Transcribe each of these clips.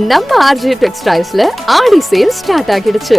நம்ம ஆர்ஜே டெக்ஸ்டைல்ஸ்ல ஆடி sale start ஆகிடுச்சு.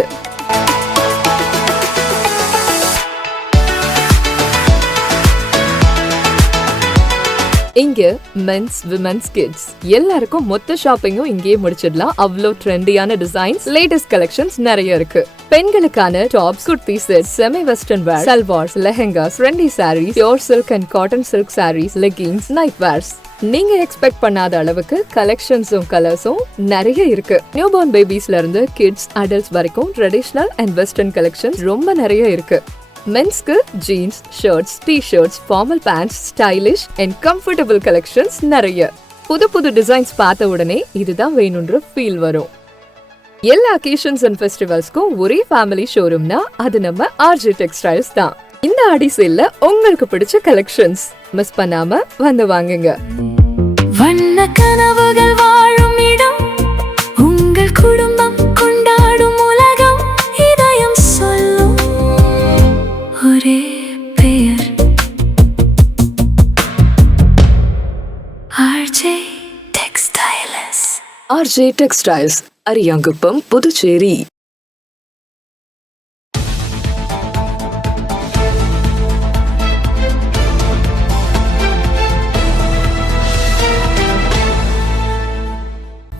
இங்க மென்ஸ், விமென்ஸ், கிட்ஸ் எல்லாருக்கும் மொத்த ஷாப்பிங்கும் இங்கேயே முடிச்சிடலாம். அவ்வளோ ட்ரெண்டியான டிசைன்ஸ், லேட்டஸ்ட் கலெக்ஷன்ஸ் நிறைய இருக்கு. பெண்களுக்கான tops, kurti set, semi western wear, salwars, lehengas, trendy saris, pure silk and cotton silk saris, leggings, night wears, நீங்க எக்ஸ்பெக்ட் பண்ணாத அளவுக்கு கலெக்ஷன்ஸும் கலர்ஸும் நிறைய இருக்கு. நியூ பார்ன் பேபிஸ்ல இருந்து கிட்ஸ், அடல்ட்ஸ் வரைக்கும் ட்ரெடிஷனல் அண்ட் வெஸ்டர்ன் கலெக்ஷன்ஸ் ரொம்ப நிறைய இருக்கு. மென்ஸ்க்கு jeans, shirts, T-shirts, formal pants, stylish and comfortable collections நிறைய. புது புது டிசைன்ஸ் பார்த்த உடனே இதுதான் வேணும்ன்ற ஃபீல் வரும். எல்லா அக்கேஷன்ஸ் அண்ட் ஃபெஸ்டிவல்ஸ்க்கும் ஒரே ஃபேமிலி ஷோரூம்னா அது நம்ம ஆர்ஜே டெக்ஸ்டைல்ஸ் தான். இந்த ஆடி சேல்ல உங்களுக்கு பிடிச்ச கலெக்ஷன்ஸ் மிஸ் பண்ணாம வந்து வாங்குங்க. வண்ண கனவுகள் வாழும் இடம், உங்கள் குடும்பம் கொண்டாடும் உலகம், இதயம் சொல்லும் ஒரே பெயர், RJ textiles. RJ textiles, Ariyankuppam, Puducherry.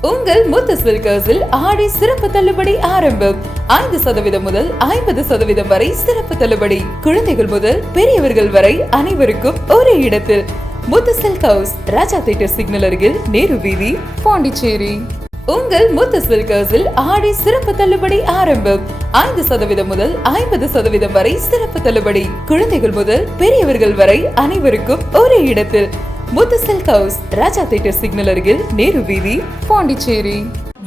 உங்கள் முத்து சில்கர்ஸில் ஆடி சிறப்பு தள்ளுபடி ஆரம்பம். 5% முதல் 50% வரை சிறப்பு தள்ளுபடி. குழந்தைகள் முதல் பெரியவர்கள் வரை அனைவருக்கும் ஒரே இடத்தில். முத்து சில்க் ஹவுஸ், ராஜா தியேட்டர் சிக்னல் அருகில், நேரு வீதி, பாண்டிச்சேரி. உங்கள் முத்து சில்கர்ஸில் ஆடி சிறப்பு தள்ளுபடி ஆரம்பம். 5% முதல் 50% வரை சிறப்பு தள்ளுபடி. குழந்தைகள் முதல் பெரியவர்கள் வரை அனைவருக்கும் ஒரே இடத்தில். முத்து சில்க் ஹவுஸ், ராஜா தியேட்டர் சிக்னல் அருகில், நேரு வீதி, பாண்டிச்சேரி.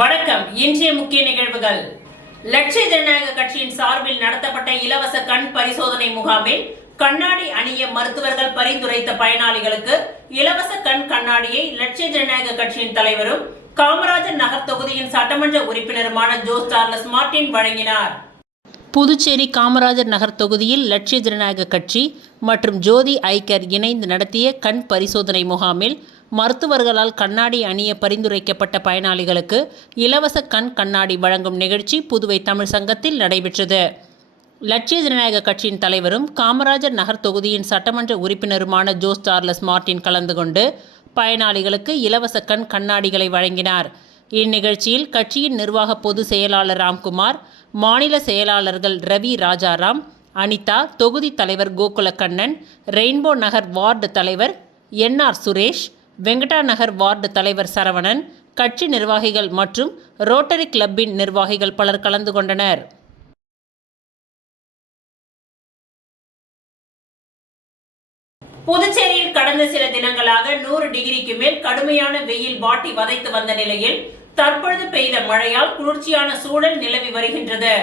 வணக்கம். இன்றைய முக்கிய நிகழ்வுகள். லட்சிய ஜனநாயக கட்சியின் சார்பில் நடத்தப்பட்ட இலவச கண் பரிசோதனை முகாமில் கண்ணாடி அணிய மருத்துவர்கள் பரிந்துரைத்த பயனாளிகளுக்கு இலவச கண் கண்ணாடியை லட்சிய ஜனநாயக கட்சியின் தலைவரும் காமராஜர் நகர் தொகுதியின் சட்டமன்ற உறுப்பினருமான ஜோஸ் சார்லஸ் மார்டின் வழங்கினார். புதுச்சேரி காமராஜர் நகர் தொகுதியில் லட்சிய ஜனநாயக கட்சி மற்றும் ஜோதி ஐக்கர் இணைந்து நடத்திய கண் பரிசோதனை முகாமில் மருத்துவர்களால் கண்ணாடி அணிய பரிந்துரைக்கப்பட்ட பயனாளிகளுக்கு இலவச கண் கண்ணாடி வழங்கும் நிகழ்ச்சி புதுவை தமிழ் சங்கத்தில் நடைபெற்றது. லட்சிய ஜனநாயக கட்சியின் தலைவரும் காமராஜர் நகர் தொகுதியின் சட்டமன்ற உறுப்பினருமான ஜோஸ் சார்லஸ் மார்டின் கலந்து கொண்டு பயனாளிகளுக்கு இலவச கண் கண்ணாடிகளை வழங்கினார். இந்நிகழ்ச்சியில் கட்சியின் நிர்வாக பொதுச் செயலாளர் ராம்குமார், மாநில செயலாளர்கள் ரவி ராஜாராம், அனிதா, தொகுதி தலைவர் கோகுலக்கண்ணன், ரெயின்போ நகர் வார்டு தலைவர் என்ஆர் சுரேஷ், வெங்கடா நகர் வார்டு தலைவர் சரவணன், கட்சி நிர்வாகிகள் மற்றும் ரோட்டரி கிளப்பின் நிர்வாகிகள் பலர் கலந்து கொண்டனர். புதுச்சேரியில் கடந்த சில தினங்களாக 100 டிகிரிக்கு மேல் கடுமையான வெயில் வாட்டி வதைத்து வந்த நிலையில் தற்பொழுது பெய்த மழையால் குளிர்ச்சியான சூழல் நிலவி வருகின்றது.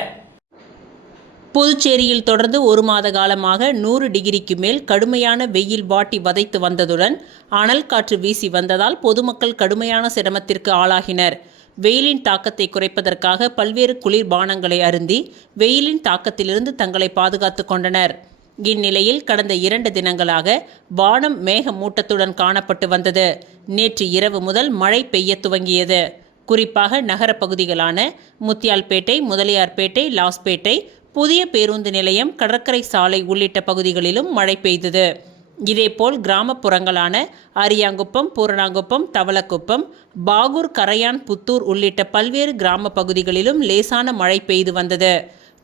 புதுச்சேரியில் தொடர்ந்து 1 மாத காலமாக 100 டிகிரிக்கு மேல் கடுமையான வெயில் வாட்டி வதைத்து வந்ததுடன் அனல் காற்று வீசி வந்ததால் பொதுமக்கள் கடுமையான சிரமத்திற்கு ஆளாகினர். வெயிலின் தாக்கத்தை குறைப்பதற்காக பல்வேறு குளிர்பானங்களை அருந்தி வெயிலின் தாக்கத்திலிருந்து தங்களை பாதுகாத்து கொண்டனர். இந்நிலையில் கடந்த 2 தினங்களாக வானம் மேகமூட்டத்துடன் காணப்பட்டு வந்தது. நேற்று இரவு முதல் மழை பெய்ய துவங்கியது. குறிப்பாக நகர பகுதிகளான முத்தியால்பேட்டை, முதலியார்பேட்டை, லாஸ்பேட்டை, புதிய பேருந்து நிலையம், கடற்கரை சாலை உள்ளிட்ட பகுதிகளிலும் மழை பெய்தது. இதேபோல் கிராமப்புறங்களான அரியாங்குப்பம், பூரணாங்குப்பம், தவளக்குப்பம், பாகூர், கரையான், புத்தூர் உள்ளிட்ட பல்வேறு கிராம பகுதிகளிலும் லேசான மழை பெய்து வந்தது.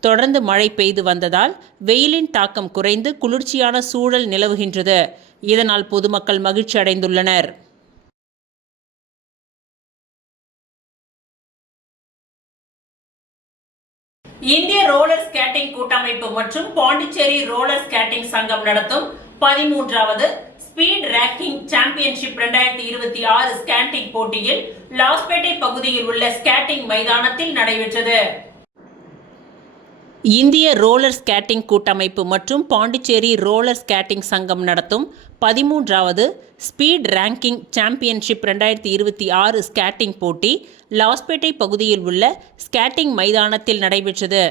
தொடர்ந்து மழை பெய்து வந்ததால் வெயிலின் தாக்கம் குறைந்து குளிர்ச்சியான சூழல் நிலவுகின்றது. இதனால் பொதுமக்கள் மகிழ்ச்சி அடைந்துள்ளனர். இந்திய ரோலர் ஸ்கேட்டிங் கூட்டமைப்பு மற்றும் பாண்டிச்சேரி ரோலர் ஸ்கேட்டிங் சங்கம் நடத்தும் 13வது ஸ்பீட் ரேங்கிங் சாம்பியன்ஷிப் 2026 ஸ்கேட்டிங் போட்டியில் லாஸ்பேட்டை பகுதியில் உள்ள ஸ்கேட்டிங் மைதானத்தில் நடைபெற்றது. இந்திய ரோலர் ஸ்கேட்டிங் கூட்டமைப்பு மற்றும் பாண்டிச்சேரி ரோலர் ஸ்கேட்டிங் சங்கம் நடத்தும் 13வது ஸ்பீட் ரேங்கிங் சாம்பியன்ஷிப் 2026 ஸ்கேட்டிங் போட்டி லாஸ்பேட்டை பகுதியில் உள்ள ஸ்கேட்டிங் மைதானத்தில் நடைபெற்றது.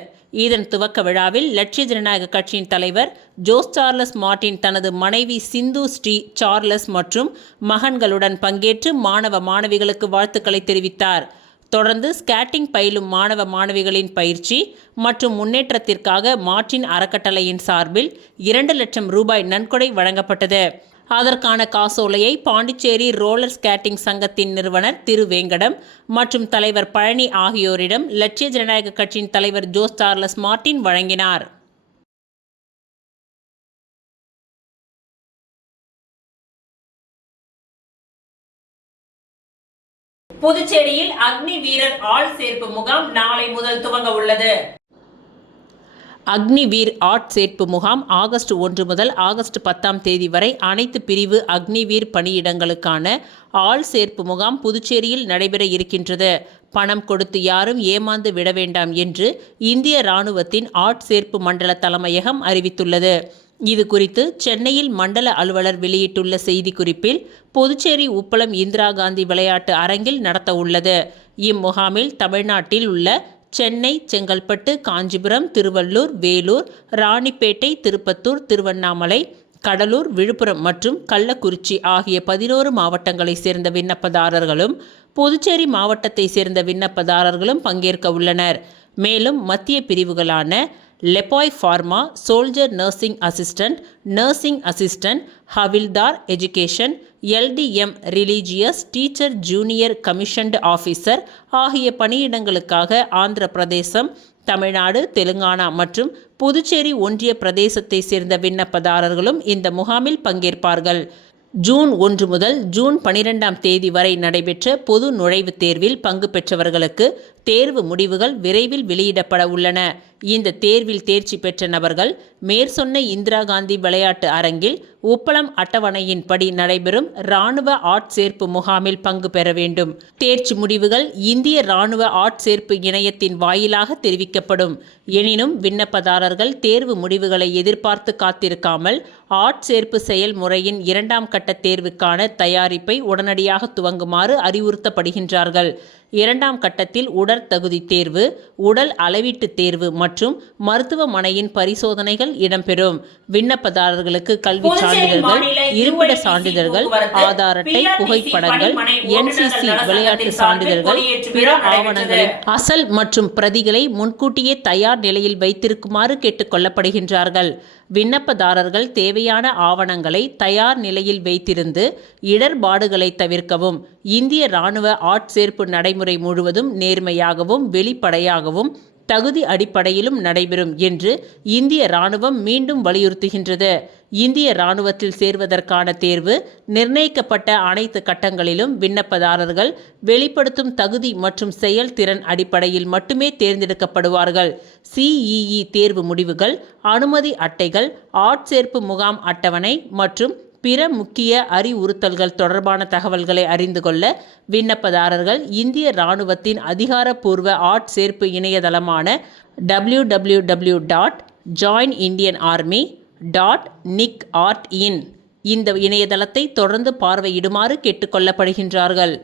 இதன் துவக்க விழாவில் லட்சிய ஜனநாயக கட்சியின் தலைவர் ஜோஸ் சார்லஸ் மார்டின் தனது மனைவி சிந்து ஸ்ரீ சார்லஸ் மற்றும் மகன்களுடன் பங்கேற்று மாணவ மாணவிகளுக்கு வாழ்த்துக்களை தெரிவித்தார். தொடர்ந்து ஸ்கேட்டிங் பயிலும் மாணவ மாணவிகளின் பயிற்சி மற்றும் முன்னேற்றத்திற்காக மார்டின் அறக்கட்டளையின் சார்பில் 2 லட்சம் ரூபாய் நன்கொடை வழங்கப்பட்டது. அதற்கான காசோலையை பாண்டிச்சேரி ரோலர் ஸ்கேட்டிங் சங்கத்தின் நிறுவனர் திரு வேங்கடம் மற்றும் தலைவர் பழனி ஆகியோரிடம் லட்சிய ஜனநாயக கட்சியின் தலைவர் ஜோஸ் சார்லஸ் மார்டின் வழங்கினார். புதுச்சேரியில் அக்னி வீரர் ஆள் சேர்ப்பு முகாம் நாளை முதல் துவங்க உள்ளது. அக்னி வீர் ஆட் சேர்ப்பு முகாம் ஆகஸ்ட் 1 முதல் ஆகஸ்ட் 10ஆம் தேதி வரை அனைத்து பிரிவு அக்னிவீர் பணியிடங்களுக்கான ஆள் சேர்ப்பு முகாம் புதுச்சேரியில் நடைபெற இருக்கின்றது. பணம் கொடுத்து யாரும் ஏமாந்து விட வேண்டாம் என்று இந்திய இராணுவத்தின் ஆட் சேர்ப்பு மண்டல தலைமையகம் அறிவித்துள்ளது. இது குறித்து சென்னையில் மண்டல அலுவலர் வெளியிட்டுள்ள செய்திக்குறிப்பில் புதுச்சேரி உப்பளம் இந்திரா காந்தி விளையாட்டு அரங்கில் நடத்த உள்ளது. இம்முகாமில் தமிழ்நாட்டில் உள்ள சென்னை, செங்கல்பட்டு, காஞ்சிபுரம், திருவள்ளூர், வேலூர், ராணிப்பேட்டை, திருப்பத்தூர், திருவண்ணாமலை, கடலூர், விழுப்புரம் மற்றும் கள்ளக்குறிச்சி ஆகிய 11 மாவட்டங்களை சேர்ந்த விண்ணப்பதாரர்களும் புதுச்சேரி மாவட்டத்தை சேர்ந்த விண்ணப்பதாரர்களும் பங்கேற்க உள்ளனர். மேலும் மத்திய பிரிவுகளான லெப்பாய் pharma, soldier nursing assistant, havildar education, LDM religious teacher junior commissioned officer ஆகிய பணியிடங்களுக்காக ஆந்திர பிரதேசம், தமிழ்நாடு, தெலுங்கானா மற்றும் புதுச்சேரி ஒன்றிய பிரதேசத்தை சேர்ந்த விண்ணப்பதாரர்களும் இந்த முகாமில் பங்கேற்பார்கள். ஜூன் 1 முதல் ஜூன் 12ஆம் தேதி வரை நடைபெற்ற பொது நுழைவுத் தேர்வில் பங்கு பெற்றவர்களுக்கு தேர்வு முடிவுகள் விரைவில் வெளியிடப்பட உள்ளன. இந்த தேர்வில் தேர்ச்சி பெற்ற நபர்கள் மேற்சொன்ன இந்திரா காந்தி விளையாட்டு அரங்கில் உப்பளம் அட்டவணையின்படி நடைபெறும் இராணுவ ஆட்சேர்ப்பு முகாமில் பங்கு பெற வேண்டும். தேர்ச்சி முடிவுகள் இந்திய இராணுவ ஆட்சேர்ப்பு இணையத்தின் வாயிலாக தெரிவிக்கப்படும். எனினும் விண்ணப்பதாரர்கள் தேர்வு முடிவுகளை எதிர்பார்த்து காத்திருக்காமல் ஆட்சேர்ப்பு செயல்முறையின் 2ஆம் கட்ட தேர்வுக்கான தயாரிப்பை உடனடியாக துவங்குமாறு அறிவுறுத்தப்படுகின்றார்கள். 2ஆம் கட்டத்தில் உடற்தகுதி தேர்வு, உடல் அளவீட்டு தேர்வு மற்றும் மருத்துவமனையின் பரிசோதனைகள் இடம்பெறும். விண்ணப்பதாரர்களுக்கு கல்வி சான்றிதழ்கள், இருப்பிட சான்றிதழ்கள், ஆதார் அட்டை, புகைப்படங்கள், NCC விளையாட்டு சான்றிதழ்கள், பிற ஆவணங்களின் அசல் மற்றும் பிரதிகளை முன்கூட்டியே தயார் நிலையில் வைத்திருக்குமாறு கேட்டுக்கொள்ளப்படுகின்றார்கள். விண்ணப்பதாரர்கள் தேவையான ஆவணங்களை தயார் நிலையில் வைத்திருந்து இடர்பாடுகளை தவிர்க்கவும். இந்திய இராணுவ ஆட்சேர்ப்பு நடைமுறை முழுவதும் நேர்மையாகவும் வெளிப்படையாகவும் தகுதி அடிப்படையிலும் நடைபெறும் என்று இந்திய இராணுவம் மீண்டும் வலியுறுத்துகின்றது. இந்திய இராணுவத்தில் சேர்வதற்கான தேர்வு நிர்ணயிக்கப்பட்ட அனைத்து கட்டங்களிலும் விண்ணப்பதாரர்கள் வெளிப்படுத்தும் தகுதி மற்றும் செயல்திறன் அடிப்படையில் மட்டுமே தேர்ந்தெடுக்கப்படுவார்கள். CEE தேர்வு முடிவுகள், அனுமதி அட்டைகள், ஆட்சேர்ப்பு முகாம் அட்டவணை மற்றும் பிற முக்கிய அறிவுறுத்தல்கள் தொடர்பான தகவல்களை அறிந்து கொள்ள விண்ணப்பதாரர்கள் இந்திய இராணுவத்தின் அதிகாரப்பூர்வ ஆட்சேர்ப்பு இணையதளமான www.joinindianarmy.nic.in இந்த இணையதளத்தை தொடர்ந்து பார்வையிடுமாறு கேட்டுக்கொள்ளப்படுகின்றார்கள்.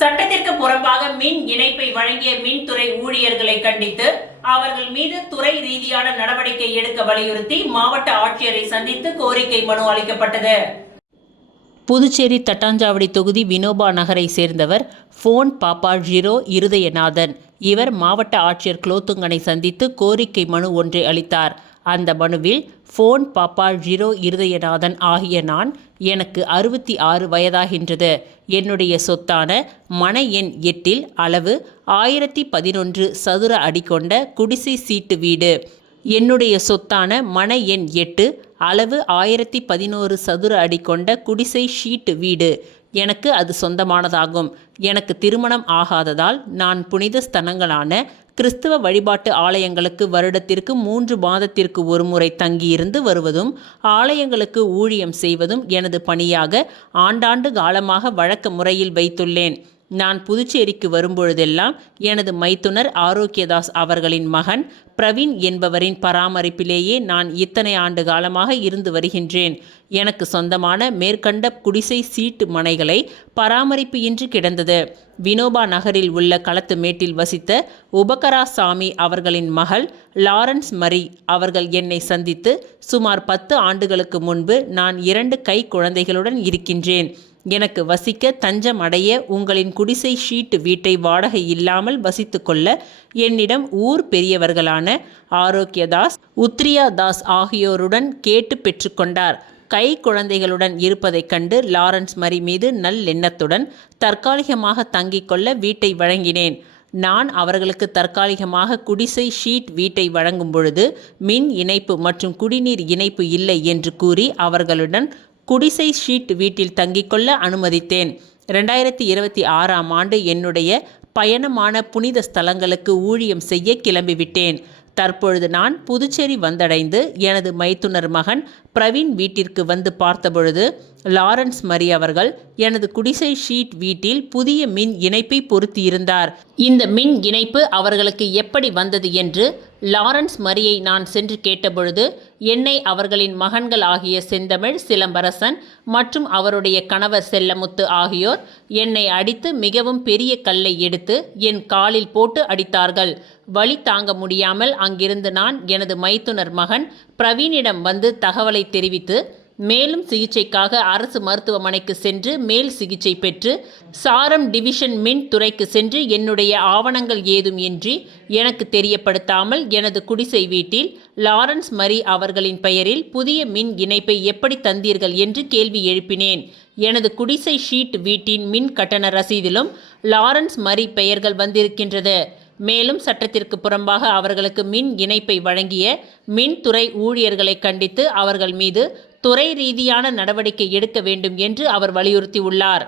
சட்டத்திற்கு புறம்பாக மின் இணைப்பை வழங்கிய மின்துறை ஊழியர்களை கண்டித்து அவர்கள் மீது துறை ரீதியான நடவடிக்கை எடுக்க வலியுறுத்தி மாவட்ட ஆட்சியரை சந்தித்து கோரிக்கை மனு அளிக்கப்பட்டது. புதுச்சேரி தட்டாஞ்சாவடி தொகுதி வினோபா நகரை சேர்ந்தவர் ஃபோன் பாப்பா ஜீரோ இருதயநாதன். இவர் மாவட்ட ஆட்சியர் குலோத்துங்கனை சந்தித்து கோரிக்கை மனு ஒன்றை அளித்தார். அந்த மனுவில் ஃபோன் பாப்பா ஜீரோ இருதயநாதன் ஆகிய நான் எனக்கு 66 வயதாகின்றது. என்னுடைய சொத்தான மன எண் 8 அளவு 1011 சதுர அடி கொண்ட குடிசை சீட்டு வீடு. என்னுடைய சொத்தான மன எண் 8 அளவு 1011 சதுர அடி கொண்ட குடிசை ஷீட்டு வீடு எனக்கு அது சொந்தமானதாகும். எனக்கு திருமணம் ஆகாததால் நான் புனித ஸ்தலங்களான கிறிஸ்தவ வழிபாட்டு ஆலயங்களுக்கு வருடத்திற்கு 3 மாதத்திற்கு ஒரு முறை தங்கியிருந்து வருவதும் ஆலயங்களுக்கு ஊழியம் செய்வதும் எனது பணியாக ஆண்டாண்டு காலமாக வழக்க முறையில் வைத்துள்ளேன். நான் புதுச்சேரிக்கு வரும்பொழுதெல்லாம் எனது மைத்துனர் ஆரோக்கியதாஸ் அவர்களின் மகன் பிரவீன் என்பவரின் பராமரிப்பிலேயே நான் இத்தனை ஆண்டு காலமாக இருந்து வருகின்றேன். எனக்கு சொந்தமான மேற்கண்ட குடிசை சீட்டு மனைகளை பராமரிப்பு இன்றி கிடந்தது. வினோபா நகரில் உள்ள களத்துமேட்டில் வசித்த உபகராசாமி அவர்களின் மகள் லாரன்ஸ் மரி அவர்கள் என்னை சந்தித்து சுமார் 10 ஆண்டுகளுக்கு முன்பு நான் 2 கை குழந்தைகளுடன் இருக்கின்றேன், எனக்கு வசிக்க தஞ்சம் அடைய உங்களின் குடிசை ஷீட்டு வீட்டை வாடகை இல்லாமல் வசித்து கொள்ள என்னிடம் ஊர் பெரியவர்களான ஆரோக்கியதாஸ், உத்ரியா தாஸ் ஆகியோருடன் கேட்டு பெற்றுக்கொண்டார். கை குழந்தைகளுடன் இருப்பதைக் கண்டு லாரன்ஸ் மரி மீது நல்லெண்ணத்துடன் தற்காலிகமாக தங்கிக் கொள்ள வீட்டை வழங்கினேன். நான் அவர்களுக்கு தற்காலிகமாக குடிசை ஷீட் வீட்டை வழங்கும் பொழுது மின் இணைப்பு மற்றும் குடிநீர் இணைப்பு இல்லை என்று கூறி அவர்களுடன் குடிசை ஷீட் வீட்டில் தங்கிக்கொள்ள அனுமதித்தேன். 2026ஆம் ஆண்டு என்னுடைய பயணமான புனித ஸ்தலங்களுக்கு ஊழியம் செய்ய கிளம்பிவிட்டேன். தற்பொழுது நான் புதுச்சேரி வந்தடைந்து எனது மைத்துனர் மகன் பிரவீன் வீட்டிற்கு வந்து பார்த்தபொழுது லாரன்ஸ் மரி அவர்கள் எனது குடிசை ஷீட் வீட்டில் புதிய மின் இணைப்பை பொருத்தியிருந்தார். இந்த மின் இணைப்பு அவர்களுக்கு எப்படி வந்தது என்று லாரன்ஸ் மரியை நான் சென்று கேட்டபொழுது என்னை அவர்களின் மகன்கள் ஆகிய செந்தமிழ், சிலம்பரசன் மற்றும் அவருடைய கணவர் செல்லமுத்து ஆகியோர் என்னை அடித்து மிகவும் பெரிய கல்லை எடுத்து என் காலில் போட்டு அடித்தார்கள். வலி தாங்க முடியாமல் அங்கிருந்து நான் எனது மைத்துனர் மகன் பிரவீனிடம் வந்து தகவலை தெரிவித்து மேலும் சிகிச்சைக்காக அரசு மருத்துவமனைக்கு சென்று மேல் சிகிச்சை பெற்று சாரம் டிவிஷன் மின் துறைக்கு சென்று என்னுடைய ஆவணங்கள் ஏதும் இன்றி எனக்கு தெரியப்படுத்தாமல் எனது குடிசை வீட்டில் லாரன்ஸ் மரி அவர்களின் பெயரில் புதிய மின் இணைப்பை எப்படி தந்தீர்கள் என்று கேள்வி எழுப்பினேன். எனது குடிசை ஷீட் வீட்டின் மின் கட்டண ரசீதிலும் லாரன்ஸ் மரி பெயர்கள் வந்திருக்கின்றது. மேலும் சட்டத்திற்கு புறம்பாக அவர்களுக்கு மின் இணைப்பை வழங்கிய மின்துறை ஊழியர்களை கண்டித்து அவர்கள் மீது துறை ரீதியான நடவடிக்கை எடுக்க வேண்டும் என்று அவர் வலியுறுத்தியுள்ளார்.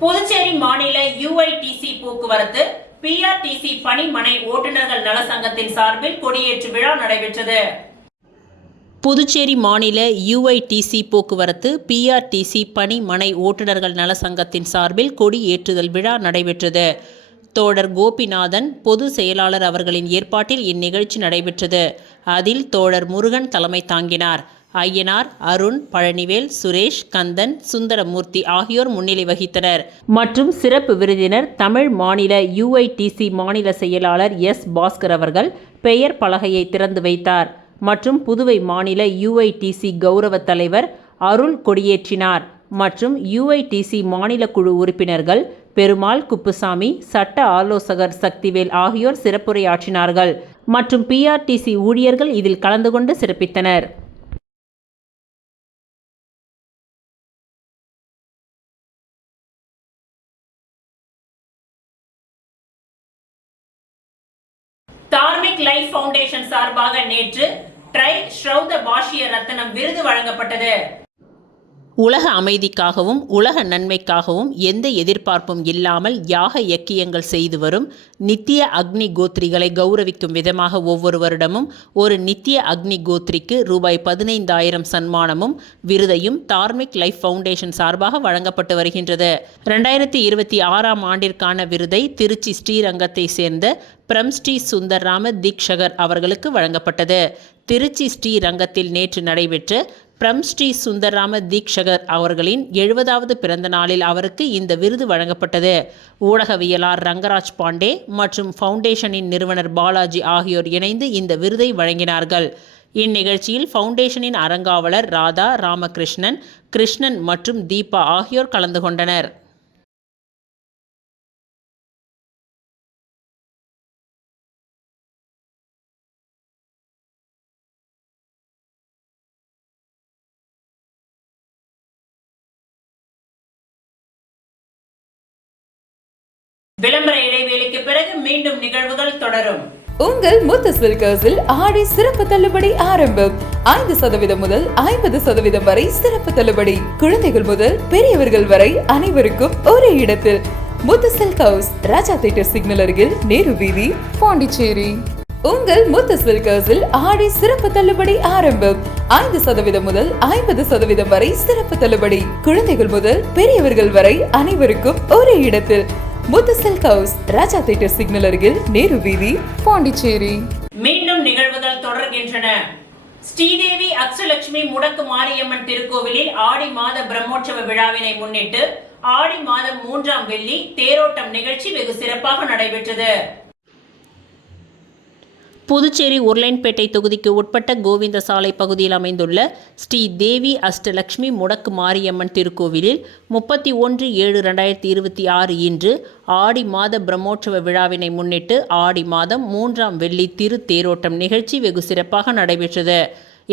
புதுச்சேரி மாநில UITC போக்குவரத்து PRTC பணிமனை ஓட்டுநர்கள் நல சங்கத்தின் சார்பில் கொடியேற்று விழா நடைபெற்றது. புதுச்சேரி மாநில UITC போக்குவரத்து PRTC பணிமனை ஓட்டுநர்கள் நல சங்கத்தின் சார்பில் கொடி ஏற்றுதல் விழா நடைபெற்றது. தோழர் கோபிநாதன் பொது செயலாளர் அவர்களின் ஏற்பாட்டில் இந்நிகழ்ச்சி நடைபெற்றது. அதில் தோழர் முருகன் தலைமை தாங்கினார். ஐயனார், அருண், பழனிவேல், சுரேஷ், கந்தன், சுந்தரமூர்த்தி ஆகியோர் முன்னிலை வகித்தனர். மற்றும் சிறப்பு விருந்தினர் தமிழ் மாநில UITC மாநில செயலாளர் S. பாஸ்கர் அவர்கள் பெயர் பலகையை திறந்து வைத்தார். மற்றும் புதுவை மாநில UITC கௌரவ தலைவர் அருள் கொடியேற்றினார். மற்றும் UITC மாநில குழு உறுப்பினர்கள் பெருமாள், குப்புசாமி, சட்ட ஆலோசகர் சக்திவேல் ஆகியோர் சிறப்புரையாற்றினார்கள். மற்றும் PRTC ஊழியர்கள் இதில் கலந்து கொண்டு சிறப்பித்தனர். தார்மிக் லைஃப் ஃபவுண்டேஷன் சார்பாக நேற்று ட்ரை ஸ்ரௌத பாஷ்ய ரத்னம் விருது வழங்கப்பட்டது. உலக அமைதிக்காகவும் உலக நன்மைக்காகவும் எந்த எதிர்பார்ப்பும் இல்லாமல் யாக யக்கியங்கள் செய்து வரும் நித்திய அக்னி கோத்ரிகளை கௌரவிக்கும் விதமாக ஒவ்வொரு வருடமும் ஒரு நித்திய அக்னி கோத்ரிக்கு ரூபாய் 15,000 சன்மானமும் விருதையும் தார்மிக் லைஃப் ஃபவுண்டேஷன் சார்பாக வழங்கப்பட்டு வருகின்றது. 2026ஆம் ஆண்டிற்கான விருதை திருச்சி ஸ்ரீரங்கத்தை சேர்ந்த பிரம்ஸ்ரீ சுந்தர்ராம தீக்ஷகர் அவர்களுக்கு வழங்கப்பட்டது. திருச்சி ஸ்ரீரங்கத்தில் நேற்று நடைபெற்ற பிரம்ஸ்ரீ சுந்தர்ராம தீக்ஷகர் அவர்களின் 70வது பிறந்த நாளில் அவருக்கு இந்த விருது வழங்கப்பட்டது. ஊடகவியலாளர் ரங்கராஜ் பாண்டே மற்றும் ஃபவுண்டேஷனின் நிறுவனர் பாலாஜி ஆகியோர் இணைந்து இந்த விருதை வழங்கினார்கள். இந்நிகழ்ச்சியில் ஃபவுண்டேஷனின் அறங்காவலர் ராதா, ராமகிருஷ்ணன், கிருஷ்ணன் மற்றும் தீபா ஆகியோர் கலந்து கொண்டனர். விளம்பர இடைவேளைக்கு பிறகு மீண்டும் நிகழ்வுகள் தொடரும். உங்கள் முத்து சில்கர்ஸில் ஆடி சிறப்பு தள்ளுபடி ஆரம்பம். 5% முதல் 50% வரை சிறப்பு தள்ளுபடி. குழந்தைகள் முதல் பெரியவர்கள் வரை அனைவருக்கும் ஒரே இடத்தில் முத்து சில்க் ஹவுஸ், ராஜா தியேட்டர் சிக்னல் அருகில், நேரு வீதி, பாண்டிச்சேரி. உங்கள் முத்து சில்க் ஹவுஸில் ஆடி சிறப்பு தள்ளுபடி ஆரம்பம். 5% முதல் 50% வரை சிறப்பு தள்ளுபடி. குழந்தைகள் முதல் பெரியவர்கள் வரை அனைவருக்கும் ஒரே இடத்தில் முத்து சில்க் ஹவுஸ், ராஜா தியேட்டர் சிக்னல் அருகில், நேரு வீதி, பாண்டிச்சேரி. மீண்டும் நிகழ்வுகள் தொடர்கின்றன. ஸ்ரீதேவி அக்ஷலட்சுமி முடக்கு மாரியம்மன் திருக்கோவிலில் ஆடி மாத பிரம்மோற்சவ விழாவினை முன்னிட்டு ஆடி மாதம் 3ஆம் வெள்ளி தேரோட்டம் நிகழ்ச்சி வெகு சிறப்பாக நடைபெற்றது. புதுச்சேரி உருளைன்பேட்டை தொகுதிக்கு உட்பட்ட கோவிந்த சாலை பகுதியில் அமைந்துள்ள ஸ்ரீ தேவி அஷ்டலட்சுமி முடக்கு மாரியம்மன் திருக்கோவிலில் 31/7/2026 இன்று ஆடி மாத பிரம்மோற்சவ விழாவினை முன்னிட்டு ஆடி மாதம் 3ஆம் வெள்ளி திரு தேரோட்டம் நிகழ்ச்சி வெகு சிறப்பாக நடைபெற்றது.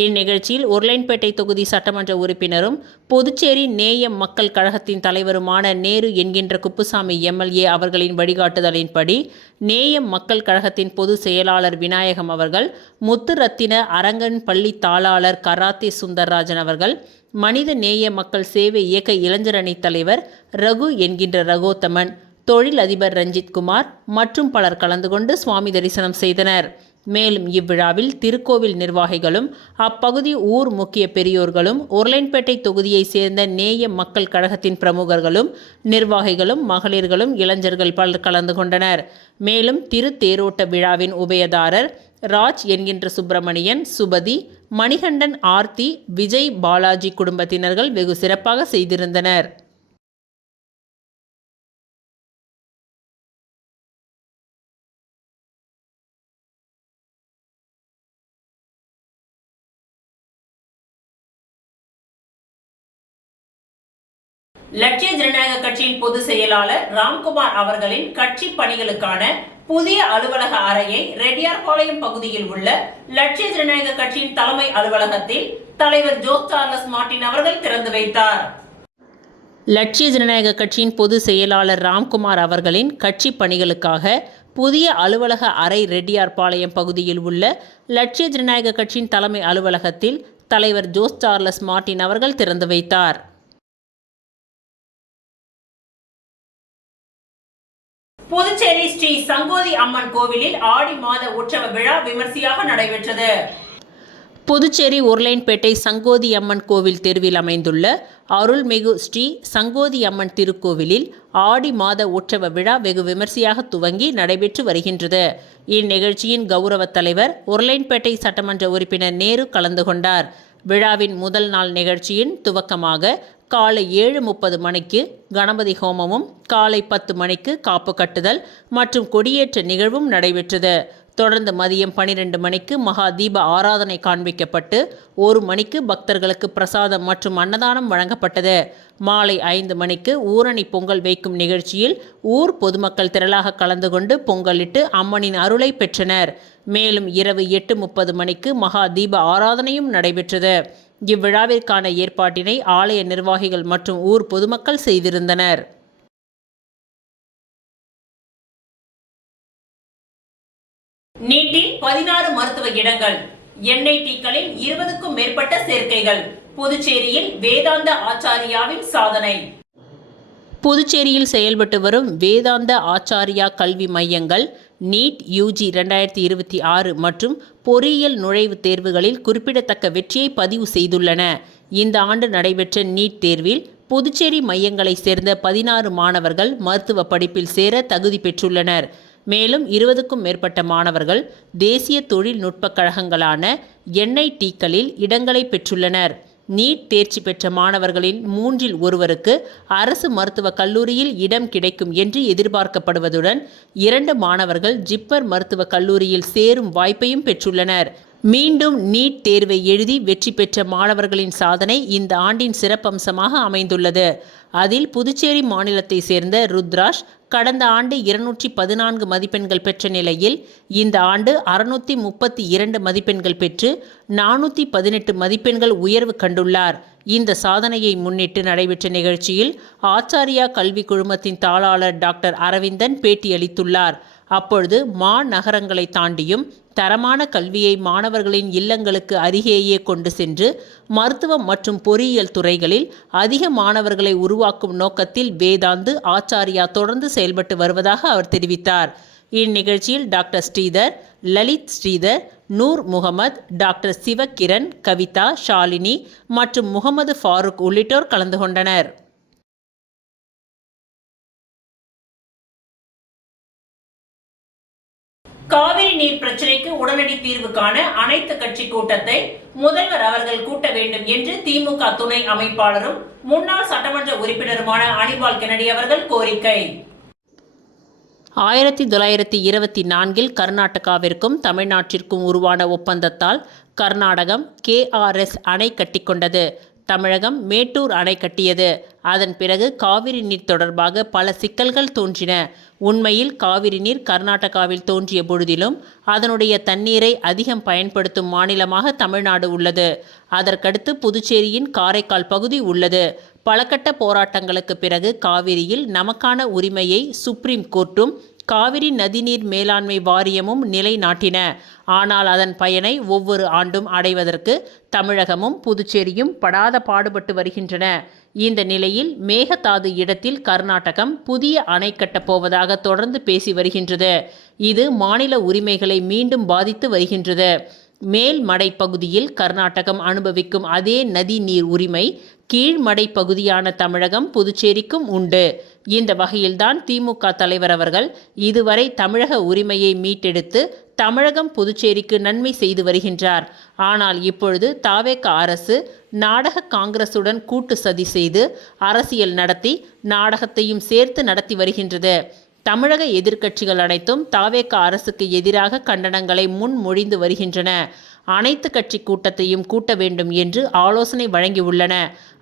இந்நிகழ்ச்சியில் உருளைன்பேட்டை தொகுதி சட்டமன்ற உறுப்பினரும் புதுச்சேரி நேயம் மக்கள் கழகத்தின் தலைவருமான நேரு என்கின்ற குப்புசாமி எம்எல்ஏ அவர்களின் வழிகாட்டுதலின்படி நேயம் மக்கள் கழகத்தின் பொதுச் செயலாளர் விநாயகம் அவர்கள், முத்து ரத்தின அரங்கன் பள்ளி தாளாளர் கராத்தே சுந்தர்ராஜன் அவர்கள், மனித நேய மக்கள் சேவை இயக்க இளைஞரணி தலைவர் ரகு என்கின்ற ரகோத்தமன், தொழில் அதிபர் ரஞ்சித் குமார் மற்றும் பலர் கலந்து கொண்டு சுவாமி தரிசனம் செய்தனர். மேலும் இவ்விழாவில் திருக்கோவில் நிர்வாகிகளும் அப்பகுதி ஊர் முக்கிய பெரியோர்களும் உருளைன்பேட்டை தொகுதியை சேர்ந்த நேய மக்கள் கழகத்தின் பிரமுகர்களும் நிர்வாகிகளும் மகளிர்களும் இளைஞர்கள் பலர் கலந்து கொண்டனர். மேலும் திரு தேரோட்ட விழாவின் உபயதாரர் ராஜ் என்கின்ற சுப்பிரமணியன், சுபதி, மணிகண்டன், ஆர்த்தி, விஜய், பாலாஜி குடும்பத்தினர்கள் வெகு சிறப்பாக செய்திருந்தனர். லட்சிய ஜனநாயக கட்சியின் பொதுச் செயலாளர் ராம்குமார் அவர்களின் கட்சி பணிகளுக்கான புதிய அலுவலக அறையை ரெட்டியார்பாளையம் பகுதியில் உள்ள லட்சிய ஜனநாயக கட்சியின் தலைமை அலுவலகத்தில் தலைவர் ஜோஸ் சார்லஸ் மார்டின் அவர்கள் திறந்து வைத்தார். லட்சிய ஜனநாயக கட்சியின் பொதுச் செயலாளர் ராம்குமார் அவர்களின் கட்சி பணிகளுக்காக புதிய அலுவலக அறை ரெட்டியார்பாளையம் பகுதியில் உள்ள லட்சிய ஜனநாயக கட்சியின் தலைமை அலுவலகத்தில் தலைவர் ஜோஸ் சார்லஸ் மார்டின் அவர்கள் திறந்து வைத்தார். புதுச்சேரி ஸ்ரீ சங்கோதி அம்மன் கோவிலில் ஆடி மாத உற்சவ விழா விமர்சையாக நடைபெற்றது. புதுச்சேரி உருளைன்பேட்டை சங்கோதி அம்மன் கோவில் தெருவில் அமைந்துள்ள அருள்மிகு ஸ்ரீ சங்கோதி அம்மன் திருக்கோவிலில் ஆடி மாத உற்சவ விழா வெகு விமர்சையாக துவங்கி நடைபெற்று வருகின்றது. இந்நிகழ்ச்சியின் கௌரவ தலைவர் உருளைன்பேட்டை சட்டமன்ற உறுப்பினர் நேரு கலந்து கொண்டார். விழாவின் முதல் நாள் நிகழ்ச்சியின் துவக்கமாக காலை 7:30 மணிக்கு கணபதி ஹோமமும், காலை 10 மணிக்கு காப்பு கட்டுதல் மற்றும் கொடியேற்ற நிகழ்வும் நடைபெற்றது. தொடர்ந்து மதியம் 12 மணிக்கு மகா தீப ஆராதனை காண்பிக்கப்பட்டு 1 மணிக்கு பக்தர்களுக்கு பிரசாதம் மற்றும் அன்னதானம் வழங்கப்பட்டது. மாலை 5 மணிக்கு ஊரணி பொங்கல் வைக்கும் நிகழ்ச்சியில் ஊர் பொதுமக்கள் திரளாக கலந்து கொண்டு பொங்கலிட்டு அம்மனின் அருளை பெற்றனர். மேலும் இரவு 8:30 மணிக்கு மகா தீப ஆராதனையும் நடைபெற்றது. இவ்விழாவிற்கான ஏற்பாட்டினை ஆலய நிர்வாகிகள் மற்றும் ஊர் பொதுமக்கள் செய்திருந்தனர். நீட்டில் 16 மருத்துவ இடங்கள், NITகளில் 20க்கும் மேற்பட்ட சேர்க்கைகள். புதுச்சேரியில் வேதாந்த ஆச்சாரியாவின் சாதனை. புதுச்சேரியில் செயல்பட்டு வரும் வேதாந்த ஆச்சாரியா கல்வி மையங்கள் நீட் UG 2026 மற்றும் பொறியியல் நுழைவுத் தேர்வுகளில் குறிப்பிடத்தக்க வெற்றியை பதிவு செய்துள்ளன. இந்த ஆண்டு நடைபெற்ற நீட் தேர்வில் புதுச்சேரி மையங்களைச் சேர்ந்த 16 மாணவர்கள் மருத்துவ படிப்பில் சேர தகுதி பெற்றுள்ளனர். மேலும் 20க்கும் மேற்பட்ட மாணவர்கள் தேசிய தொழில்நுட்பக் கழகங்களான NITகளில் இடங்களை பெற்றுள்ளனர். நீட் தேர்ச்சி பெற்ற மாணவர்களில் 3இல் ஒருவருக்கு அரசு மருத்துவக் கல்லூரியில் இடம் கிடைக்கும் என்று எதிர்பார்க்கப்படுவதுடன் 2 மாணவர்கள் ஜிப்மர் மருத்துவக் கல்லூரியில் சேரும் வாய்ப்பையும் பெற்றுள்ளனர். மீண்டும் நீட் தேர்வை எழுதி வெற்றி பெற்ற மாணவர்களின் சாதனை இந்த ஆண்டின் சிறப்பம்சமாக அமைந்துள்ளது. அதில் புதுச்சேரி மாநிலத்தை சேர்ந்த ருத்ராஷ் கடந்த ஆண்டு 214 மதிப்பெண்கள் பெற்ற நிலையில் இந்த ஆண்டு 632 மதிப்பெண்கள் பெற்று 418 மதிப்பெண்கள் உயர்வு கண்டுள்ளார். இந்த சாதனையை முன்னிட்டு நடைபெற்ற நிகழ்ச்சியில் ஆச்சாரியா கல்வி குழுமத்தின் தாளாளர் டாக்டர் அரவிந்தன் பேட்டியளித்துள்ளார். அப்பொழுது மாநகரங்களை தாண்டியும் தரமான கல்வியை மாணவர்களின் இல்லங்களுக்கு அருகேயே கொண்டு சென்று மருத்துவம் மற்றும் பொறியியல் துறைகளில் அதிக மாணவர்களை உருவாக்கும் நோக்கத்தில் வேதாந்து ஆச்சாரியா தொடர்ந்து செயல்பட்டு வருவதாக அவர் தெரிவித்தார். இந்நிகழ்ச்சியில் டாக்டர் ஸ்ரீதர், லலித் ஸ்ரீதர், நூர் முகமது, டாக்டர் சிவகிரண், கவிதா, ஷாலினி மற்றும் முகமது ஃபாரூக் உள்ளிட்டோர் கலந்து கொண்டனர். காவிரி நீர் பிரச்சினைக்கு உடனடி தீர்வு காண அனைத்து கட்சி கூட்டத்தை முதல்வர் அவர்கள் கூட்ட வேண்டும் என்று திமுக துணை அமைப்பாளரும் முன்னாள் சட்டமன்ற உறுப்பினருமான அனிபால் கென்னடி அவர்கள் கோரிக்கை. 1924 கர்நாடகாவிற்கும் தமிழ்நாட்டிற்கும் உருவான ஒப்பந்தத்தால் கர்நாடகம் KRS அணை கட்டிக்கொண்டது. தமிழகம் மேட்டூர் அணை கட்டியது. அதன் பிறகு காவிரி நீர் தொடர்பாக பல சிக்கல்கள் தோன்றின. உண்மையில் காவிரி நீர் கர்நாடகாவில் தோன்றிய பொழுதிலும் அதனுடைய தண்ணீரை அதிகம் பயன்படுத்தும் மாநிலமாக தமிழ்நாடு உள்ளது. அதற்கடுத்து புதுச்சேரியின் காரைக்கால் பகுதி உள்ளது. பலகட்ட போராட்டங்களுக்கு பிறகு காவிரியில் நமக்கான உரிமையை சுப்ரீம் கோர்ட்டும் காவிரி நதிநீர் மேலாண்மை வாரியமும் நிலைநாட்டின. ஆனால் அதன் பயனை ஒவ்வொரு ஆண்டும் அடைவதற்கு தமிழகமும் புதுச்சேரியும் படாத பாடுபட்டு வருகின்றன. இந்த நிலையில் மேகதாது இடத்தில் கர்நாடகம் புதிய அணை கட்டப் போவதாக தொடர்ந்து பேசி வருகின்றது. இது மாநில உரிமைகளை மீண்டும் பாதித்து வருகின்றது. மேல்மடை பகுதியில் கர்நாடகம் அனுபவிக்கும் அதே நதி நீர் உரிமை கீழ்மடை பகுதியான தமிழகம் புதுச்சேரிக்கும் உண்டு. இந்த வகையில்தான் திமுக தலைவர் அவர்கள் இதுவரை தமிழக உரிமையை மீட்டெடுத்து தமிழகம் புதுச்சேரிக்கு நன்மை செய்து வருகின்றார். ஆனால் இப்பொழுது தாவேக அரசு நாடக காங்கிரசுடன் கூட்டு சதி செய்து அரசியல் நடத்தி நாடகத்தையும் சேர்த்து நடத்தி வருகின்றது. தமிழக எதிர்க்கட்சிகள் அனைத்தும் தாவேக அரசுக்கு எதிராக கண்டனங்களை முன்மொழிந்து வருகின்றன. அனைத்து கட்சி கூட்டத்தையும் கூட்ட வேண்டும் என்று ஆலோசனை வழங்கியுள்ளன.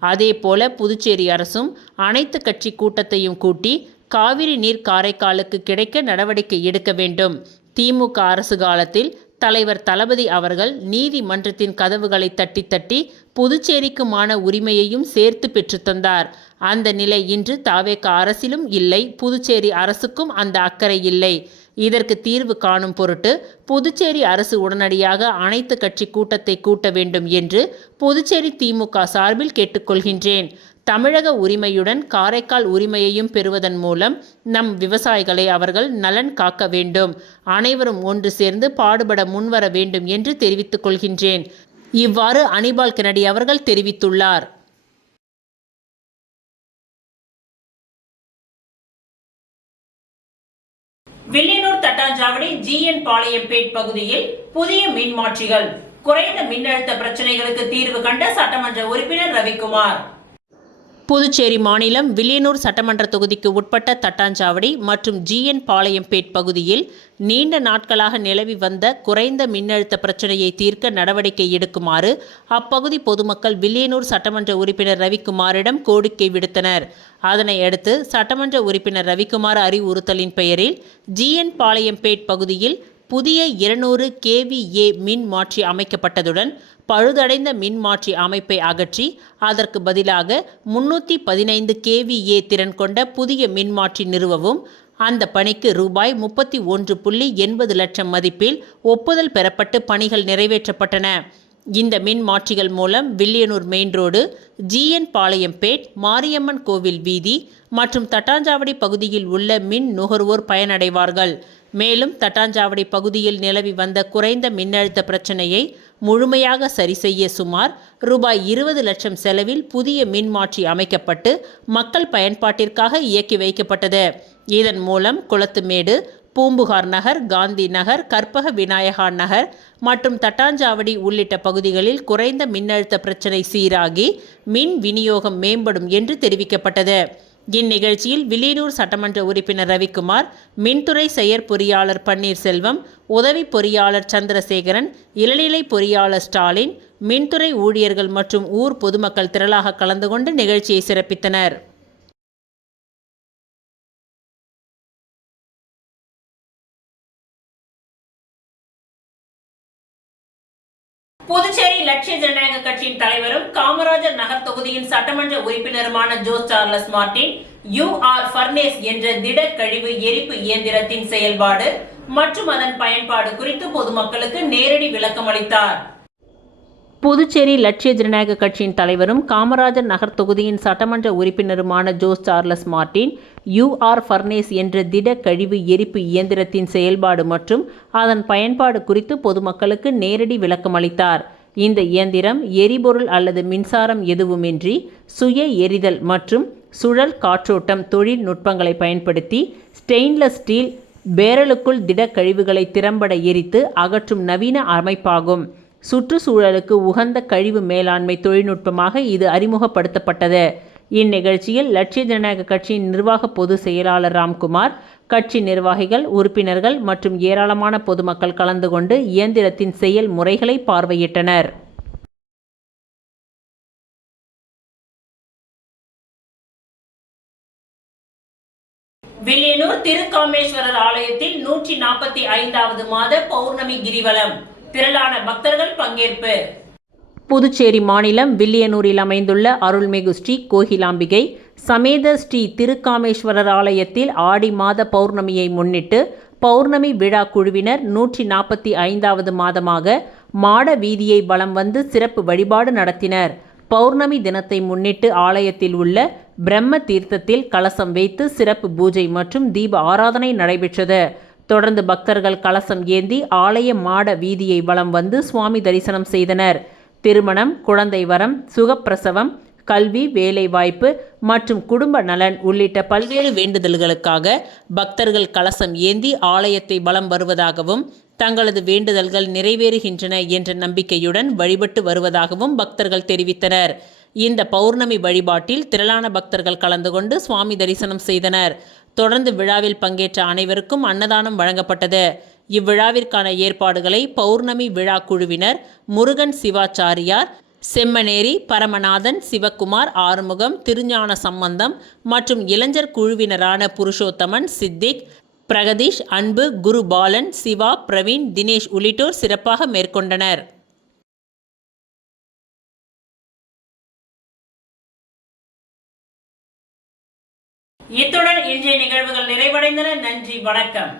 அதேபோல புதுச்சேரி அரசும் அனைத்து கட்சி கூட்டத்தையும் கூட்டி காவிரி நீர் காரைக்காலுக்கு கிடைக்க நடவடிக்கை எடுக்க வேண்டும். திமுக அரசு காலத்தில் தலைவர் தளபதி அவர்கள் நீதிமன்றத்தின் கதவுகளை தட்டி தட்டி புதுச்சேரிக்குமான உரிமையையும் சேர்த்து பெற்றுத்தந்தார். அந்த நிலை இன்று தாவேக அரசிலும் இல்லை, புதுச்சேரி அரசுக்கும் அந்த அக்கறை இல்லை. இதற்கு தீர்வு காணும் பொருட்டு புதுச்சேரி அரசு உடனடியாக அனைத்து கட்சி கூட்டத்தை கூட்ட வேண்டும் என்று புதுச்சேரி திமுக சார்பில் கேட்டுக்கொள்கின்றேன். தமிழக உரிமையுடன் காரைக்கால் உரிமையையும் பெறுவதன் மூலம் நம் விவசாயிகளை அவர்கள் நலன் காக்க வேண்டும். அனைவரும் ஒன்று சேர்ந்து பாடுபட முன்வர வேண்டும் என்று தெரிவித்துக் கொள்கின்றேன். இவ்வாறு அனிபால் கென்னடி அவர்கள் தெரிவித்துள்ளார். வில்லியனூர் தட்டாஞ்சாவடி GN பாளையம்பேட் பகுதியில் புதிய மின்மாற்றிகள், குறைந்த மின்னழுத்த பிரச்சனைகளுக்கு தீர்வு கண்ட சட்டமன்ற உறுப்பினர் ரவிக்குமார். புதுச்சேரி மாநிலம் வில்லியனூர் சட்டமன்ற தொகுதிக்கு உட்பட்ட தட்டாஞ்சாவடி மற்றும் GN பாளையம்பேட் பகுதியில் நீண்ட நாட்களாக நிலவி வந்த குறைந்த மின்னழுத்த பிரச்சனையை தீர்க்க நடவடிக்கை எடுக்குமாறு அப்பகுதி பொதுமக்கள் வில்லியனூர் சட்டமன்ற உறுப்பினர் ரவிக்குமாரிடம் கோரிக்கை விடுத்தனர். அதனை அடுத்து சட்டமன்ற உறுப்பினர் ரவிக்குமார் அறிவுறுத்தலின் பெயரில் GN பாளையம்பேட் பகுதியில் புதிய 200 kVA மின் மாற்றி அமைக்கப்பட்டதுடன் பழுதடைந்த மின்மாற்றி அமைப்பை அகற்றி அதற்கு பதிலாக 315 kVA திறன் கொண்ட புதிய மின்மாற்றி நிறுவவும் அந்த பணிக்கு ரூபாய் 31.80 லட்சம் மதிப்பில் ஒப்புதல் பெறப்பட்டு பணிகள் நிறைவேற்றப்பட்டன. இந்த மின் மாற்றிகள் மூலம் Villianur main road, GN Palayampet, Mariamman கோவில் வீதி மற்றும் தட்டாஞ்சாவடி பகுதியில் உள்ள மின் நுகர்வோர் பயனடைவார்கள். மேலும் தட்டாஞ்சாவடி பகுதியில் நிலவி வந்த குறைந்த மின்னழுத்த பிரச்சனையை முழுமையாக சரி செய்ய சுமார் ரூபாய் 20 லட்சம் செலவில் புதிய மின்மாற்றி அமைக்கப்பட்டு மக்கள் பயன்பாட்டிற்காக இயக்கி வைக்கப்பட்டது. இதன் மூலம் குளத்துமேடு, பூம்புகார் நகர், காந்தி நகர், கற்பக விநாயகா நகர் மற்றும் தட்டாஞ்சாவடி உள்ளிட்ட பகுதிகளில் குறைந்த மின்னழுத்த பிரச்சனை சீராகி மின் விநியோகம் மேம்படும் என்று தெரிவிக்கப்பட்டது. இந்நிகழ்ச்சியில் வில்லியனூர் சட்டமன்ற உறுப்பினர் ரவிக்குமார், மின்துறை செயற்பொறியாளர் பன்னீர்செல்வம், உதவி பொறியாளர் சந்திரசேகரன், இளநிலை பொறியாளர் ஸ்டாலின், மின்துறை ஊழியர்கள் மற்றும் ஊர் பொதுமக்கள் திரளாக கலந்து கொண்டு நிகழ்ச்சியை சிறப்பித்தனர். புதுச்சேரி லட்சிய ஜனநாயக கட்சியின் தலைவரும் காமராஜர் நகர் தொகுதியின் சட்டமன்ற உறுப்பினருமான Jose Charles Martin UR furnace என்ற திடக்கழிவு எரிப்பு இயந்திரத்தின் செயல்பாடு மற்றும் அதன் பயன்பாடு குறித்து பொதுமக்களுக்கு நேரடி விளக்கம் அளித்தார். புதுச்சேரி லட்சிய ஜனநாயக கட்சியின் தலைவரும் காமராஜர் நகர் தொகுதியின் சட்டமன்ற உறுப்பினருமான Jose Charles Martin UR furnace என்ற திட கழிவு எரிப்பு இயந்திரத்தின் செயல்பாடு மற்றும் அதன் பயன்பாடு குறித்து பொதுமக்களுக்கு நேரடி விளக்கம் அளித்தார். இந்த இயந்திரம் எரிபொருள் அல்லது மின்சாரம் எதுவுமின்றி சுய எரிதல் மற்றும் சுழல் காற்றோட்டம் தொழில்நுட்பங்களை பயன்படுத்தி ஸ்டெயின்லெஸ் ஸ்டீல் பேரலுக்குள் திட கழிவுகளை திறம்பட எரித்து அகற்றும் நவீன அமைப்பாகும். சுற்றுச்சூழலுக்கு உகந்த கழிவு மேலாண்மை தொழில்நுட்பமாக இது அறிமுகப்படுத்தப்பட்டது. இந்நிகழ்ச்சியில் லட்சிய ஜனநாயக கட்சியின் நிர்வாக பொதுச் செயலாளர் ராம்குமார், கட்சி நிர்வாகிகள், உறுப்பினர்கள் மற்றும் ஏராளமான பொதுமக்கள் கலந்து கொண்டு இயந்திரத்தின் செயல் முறைகளை பார்வையிட்டனர். வில்லியனூர் திருக்காமேஸ்வரர் ஆலயத்தில் 145வது மாத பௌர்ணமி கிரிவலம், திரளான பக்தர்கள் பங்கேற்பு. புதுச்சேரி மாநிலம் வில்லியனூரில் அமைந்துள்ள அருள்மிகு ஸ்ரீ கோகிலாம்பிகை சமேத ஸ்ரீ திருக்காமேஸ்வரர் ஆலயத்தில் ஆடி மாத பௌர்ணமியை முன்னிட்டு பௌர்ணமி விழா குழுவினர் 145வது மாதமாக மாட வீதியை வலம் வந்து சிறப்பு வழிபாடு நடத்தினர். பௌர்ணமி தினத்தை முன்னிட்டு ஆலயத்தில் உள்ள பிரம்ம தீர்த்தத்தில் கலசம் வைத்து சிறப்பு பூஜை மற்றும் தீப ஆராதனை நடைபெற்றது. தொடர்ந்து பக்தர்கள் கலசம் ஏந்தி ஆலய மாட வீதியை வலம் வந்து சுவாமி தரிசனம் செய்தனர். திருமணம், குழந்தை வரம், சுகப்பிரசவம், கல்வி, வேலைவாய்ப்பு மற்றும் குடும்ப நலன் உள்ளிட்ட பல்வேறு வேண்டுதல்களுக்காக பக்தர்கள் கலசம் ஏந்தி ஆலயத்தை வலம் வருவதாகவும் தங்களது வேண்டுதல்கள் நிறைவேறுகின்றன என்ற நம்பிக்கையுடன் வழிபட்டு வருவதாகவும் பக்தர்கள் தெரிவித்தனர். இந்த பௌர்ணமி வழிபாட்டில் திரளான பக்தர்கள் கலந்து கொண்டு சுவாமி தரிசனம் செய்தனர். தொடர்ந்து விழாவில் பங்கேற்ற அனைவருக்கும் அன்னதானம் வழங்கப்பட்டது. இவ்விழாவிற்கான ஏற்பாடுகளை பௌர்ணமி விழா குழுவினர் முருகன் சிவாச்சாரியார், செம்மனேரி பரமநாதன், சிவக்குமார், ஆறுமுகம், திருஞான சம்பந்தம் மற்றும் இளைஞர் குழுவினரான புருஷோத்தமன், சித்திக், பிரகதீஷ், அன்பு, குரு பாலன், சிவா, பிரவீன், தினேஷ் உள்ளிட்டோர் சிறப்பாக மேற்கொண்டனர். இத்துடன் இன்றைய நிகழ்வுகள் நிறைவடைந்தன. நன்றி, வணக்கம்.